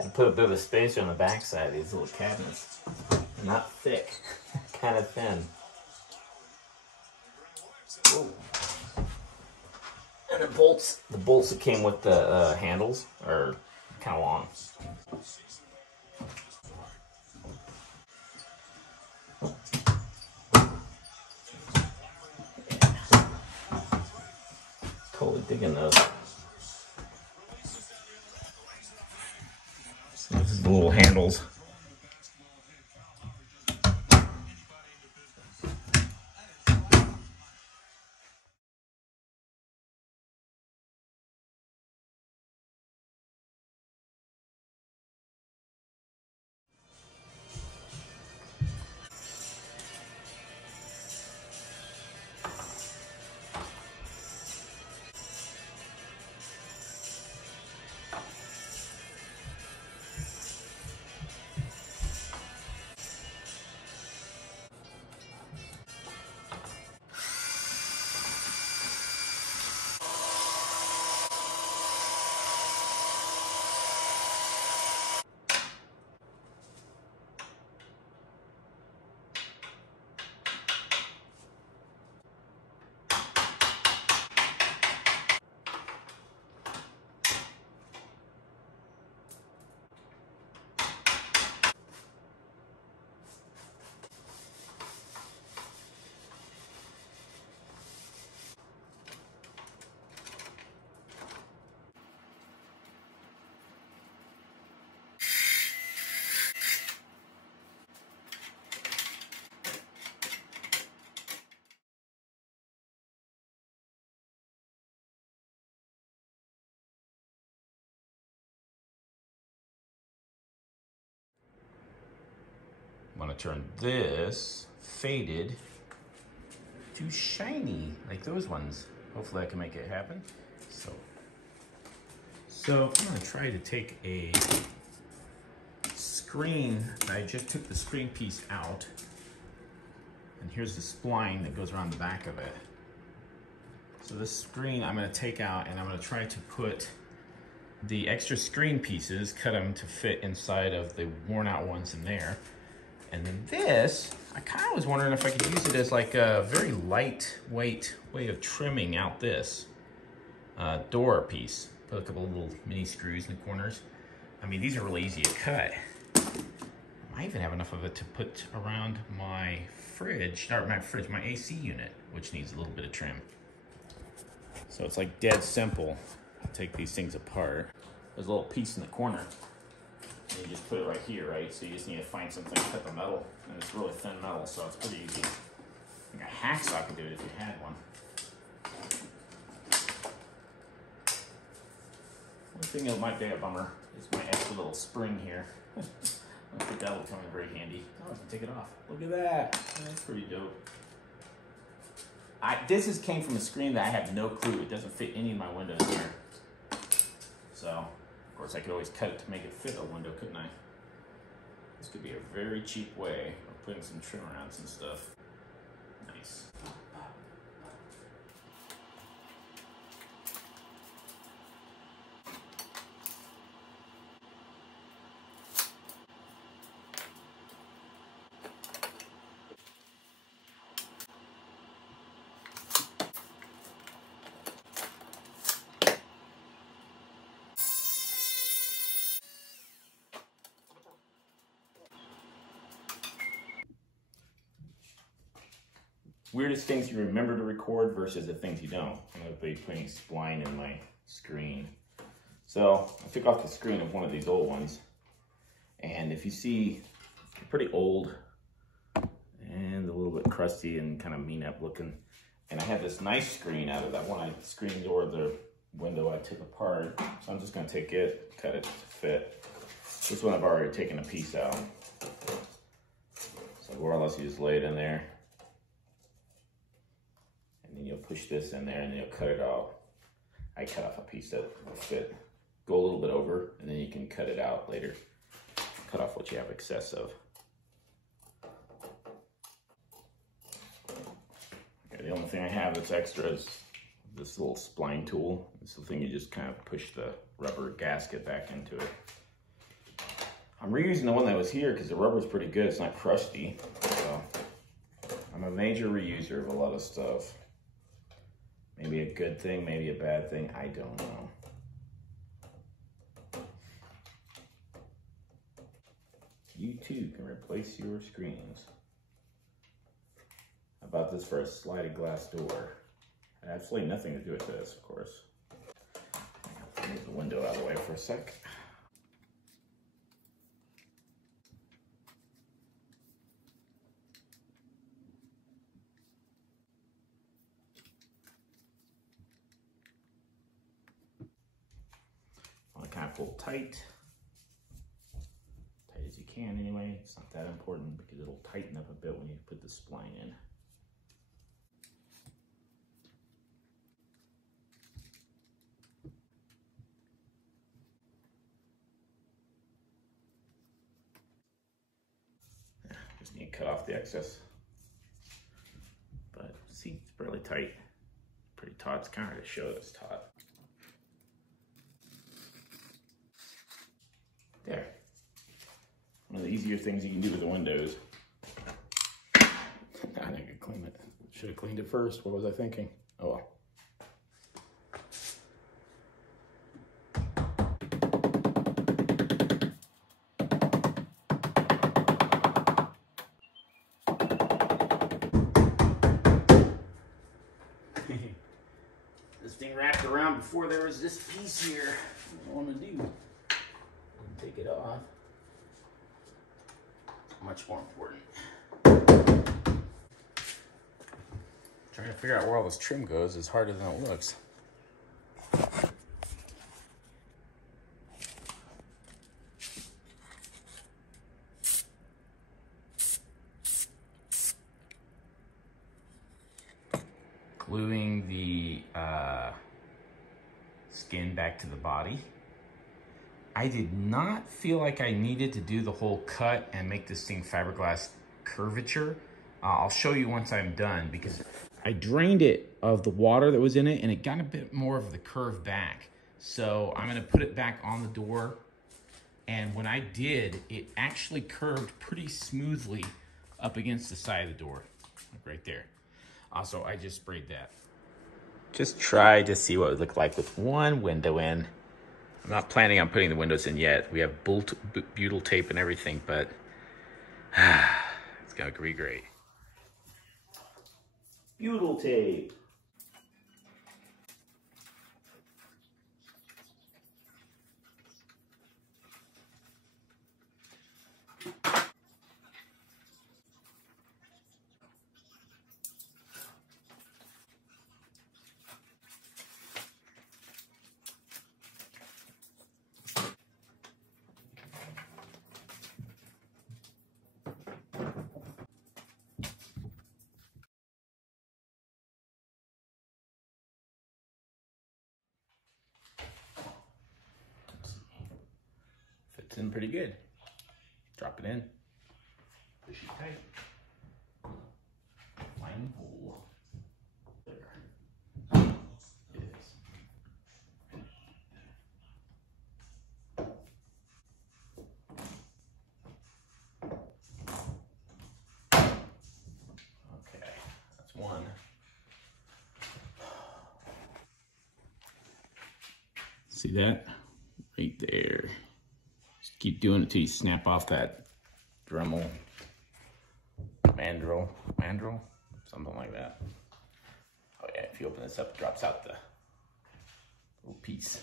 And put a bit of a spacer on the back side of these little cabinets. Not thick, kind of thin. Whoa. And the bolts that came with the handles are kind of long. Totally digging those. This is the little handles. I'm gonna turn this faded to shiny, like those ones. Hopefully I can make it happen. So I'm gonna try to take a screen. I just took the screen piece out, and here's the spline that goes around the back of it. So this screen I'm gonna take out, and I'm gonna try to put the extra screen pieces, cut them to fit inside of the worn out ones in there. And then this, I kind of was wondering if I could use it as like a very lightweight way of trimming out this door piece. Put a couple of little mini screws in the corners. I mean, these are really easy to cut. I even have enough of it to put around my fridge, my AC unit, which needs a little bit of trim. So it's like dead simple. Take these things apart. There's a little piece in the corner. And you just put it right here, right? So you just need to find something to cut the metal. And it's really thin metal, so it's pretty easy. Like a hacksaw could do it if you had one. One thing that might be a bummer is my extra little spring here. I don't think that will come in very handy. Oh, I can take it off. Look at that. That's pretty dope. This came from a screen that I have no clue. It doesn't fit any of my windows here. So, of course, I could always cut it to make it fit a window, couldn't I? This could be a very cheap way of putting some trim around some stuff. Nice. Weirdest things you remember to record versus the things you don't. I'm going to be putting spline in my screen. So I took off the screen of one of these old ones. And if you see, they're pretty old and a little bit crusty and kind of mean up looking. And I had this nice screen out of that one screen door, the window I took apart. So I'm just going to take it, cut it to fit. This one I've already taken a piece out. So more or less you just lay it in there. And then you'll push this in there and then you'll cut it out. I cut off a piece that will fit. Go a little bit over and then you can cut it out later. Cut off what you have excess of. Okay, the only thing I have that's extra is this little spline tool. It's the thing you just kind of push the rubber gasket back into it. I'm reusing the one that was here because the rubber's pretty good. It's not crusty. So I'm a major reuser of a lot of stuff. Maybe a good thing, maybe a bad thing. I don't know. You too can replace your screens. I bought this for a sliding glass door. Absolutely nothing to do with this, of course. Move the window out of the way for a sec. Want to kind of pull tight as you can anyway. It's not that important because it'll tighten up a bit when you put the spline in. Just need to cut off the excess. But see, it's fairly tight. Pretty taut. It's kind of hard to show that it's taut. There. One of the easier things you can do with the windows. I could clean it. Should have cleaned it first. What was I thinking? Oh well. This thing wrapped around before there was this piece here. What I want to do. Take it off. Much more important. Trying to figure out where all this trim goes is harder than it looks. Gluing the skin back to the body. I did not feel like I needed to do the whole cut and make this thing fiberglass curvature. I'll show you once I'm done because I drained it of the water that was in it and it got a bit more of the curve back. So I'm gonna put it back on the door. And when I did, it actually curved pretty smoothly up against the side of the door, like right there. Also, I just sprayed that. Just try to see what it would look like with one window in. I'm not planning on putting the windows in yet. We have butyl tape and everything, but it's gonna be great. Butyl tape. Fits in pretty good. Drop it in. Push it tight. Fine hole. There. It is. Okay, that's one. See that? Right there. Just keep doing it till you snap off that Dremel, mandrel, something like that. Oh yeah, if you open this up, it drops out the little piece.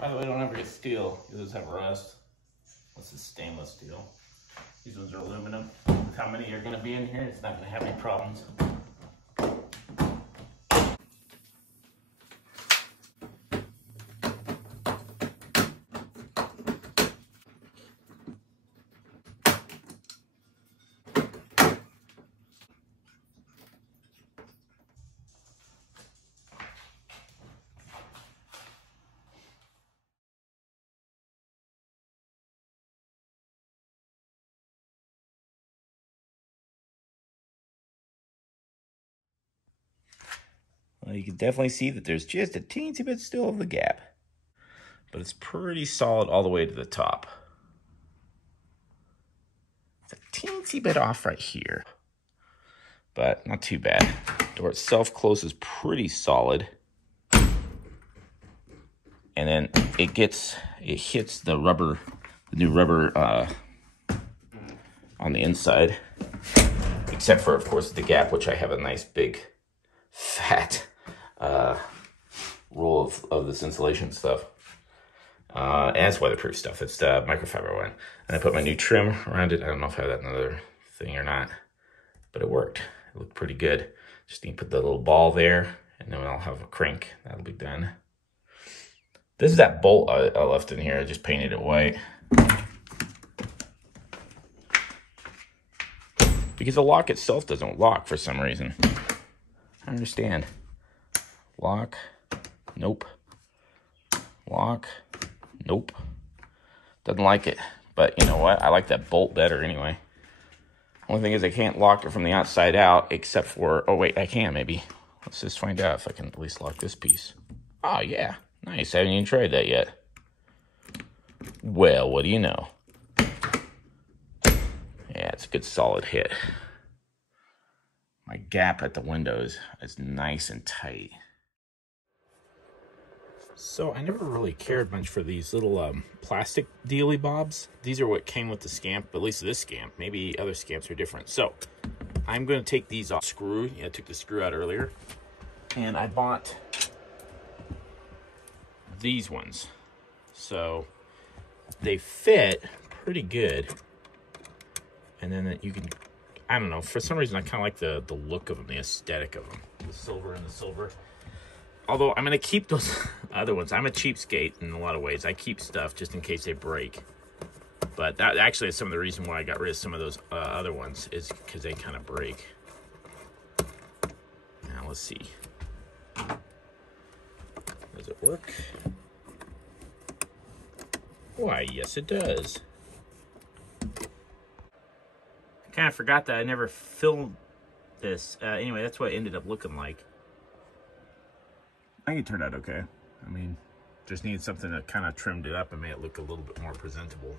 By the way, don't ever get steel. These have rust. This is stainless steel. These ones are aluminum. how many are gonna be in here. It's not gonna have any problems. Well, you can definitely see that there's just a teensy bit still of the gap, but it's pretty solid all the way to the top. It's a teensy bit off right here, but not too bad. Door itself closes pretty solid. And then it hits the rubber, the new rubber on the inside, except for, of course, the gap, which I have a nice big fat roll of this insulation stuff. And it's weatherproof stuff. It's the microfiber one. And I put my new trim around it. I don't know if I have that another thing or not, but it worked. It looked pretty good. Just need to put the little ball there, and then I'll have a crank. That'll be done. This is that bolt I left in here. I just painted it white. Because the lock itself doesn't lock for some reason. I understand. Lock. Nope. Lock. Nope. Doesn't like it. But you know what? I like that bolt better anyway. Only thing is I can't lock it from the outside out except for... Oh, wait. I can maybe. Let's just find out if I can at least lock this piece. Oh, yeah. Nice. I haven't even tried that yet. Well, what do you know? Yeah, it's a good solid hit. My gap at the windows is nice and tight. So I never really cared much for these little plastic dealy bobs. These are what came with the Scamp, at least this Scamp. Maybe other Scamps are different. So I'm going to take these off. Screw. Yeah, I took the screw out earlier. And I bought these ones. So they fit pretty good. And then you can, I don't know, for some reason I kind of like the look of them, the aesthetic of them. The silver and the silver. Although I'm going to keep those other ones. I'm a cheapskate in a lot of ways. I keep stuff just in case they break. But that actually is some of the reason why I got rid of some of those other ones, is because they kind of break. Now let's see. Does it work? Why, yes it does. I kind of forgot that I never filmed this. Anyway, that's what it ended up looking like. I think it turned out okay. I mean, just needed something that kind of trimmed it up and made it look a little bit more presentable.